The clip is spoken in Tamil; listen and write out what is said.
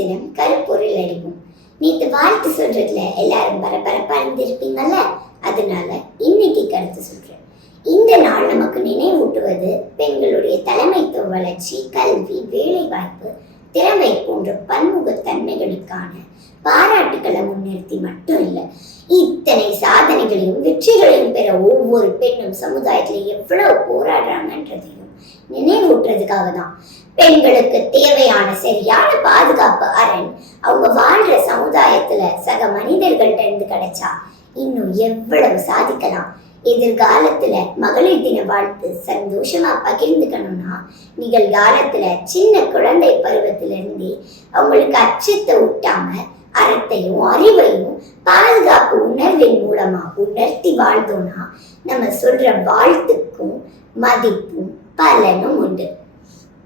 தினம் கருப்பொருள் அறிவோம். நேற்று வாழ்த்து சொல்றதுல எல்லாரும் பரபரப்பா இருந்திருப்பீங்கல்ல, அதனால இன்னைக்கு கருத்து சொல்றேன். இந்த நாள் நமக்கு நினைவூட்டுவது பெண்களுடைய தலைமைத்துவ வளர்ச்சி, கல்வி, வேலை வாய்ப்பு, திறமை போன்ற பன்முகத்தன்மைகளுக்கான பாராட்டுக்களை முன்னிறுத்தி மட்டும் இல்லை, இத்தனை சாதனைகளையும் வெற்றிகளையும் பெற ஒவ்வொரு பெண்ணும் சமுதாயத்துல எவ்வளவு போராடுறாங்கன்றதையும் நினைவூட்டுறதுக்காக தான். பெண்களுக்கு தேவையான சரியான பாதுகாப்பு அரண் அவங்க வாழ்ற சமுதாயத்துல சக மனிதர்கள்ட்ட இருந்து கிடைச்சா இன்னும் எவ்வளவு சாதிக்கலாம். எதிர்காலத்துல மகளிர் தின வாழ்த்து சந்தோஷமா பகிர்ந்துக்கணும்னா நிகழ்காலத்துல சின்ன குழந்தை பருவத்தில இருந்தே அவங்களுக்கு அச்சத்தை ஊட்டாம அறத்தையும் அறிவையும் பாதுகாப்பு உணர்வின் மூலமா உணர்த்தி வாழ்ந்தோம்னா நம்ம சொல்ற வாழ்த்துக்கும் மதிப்பும் பலனும் உண்டு.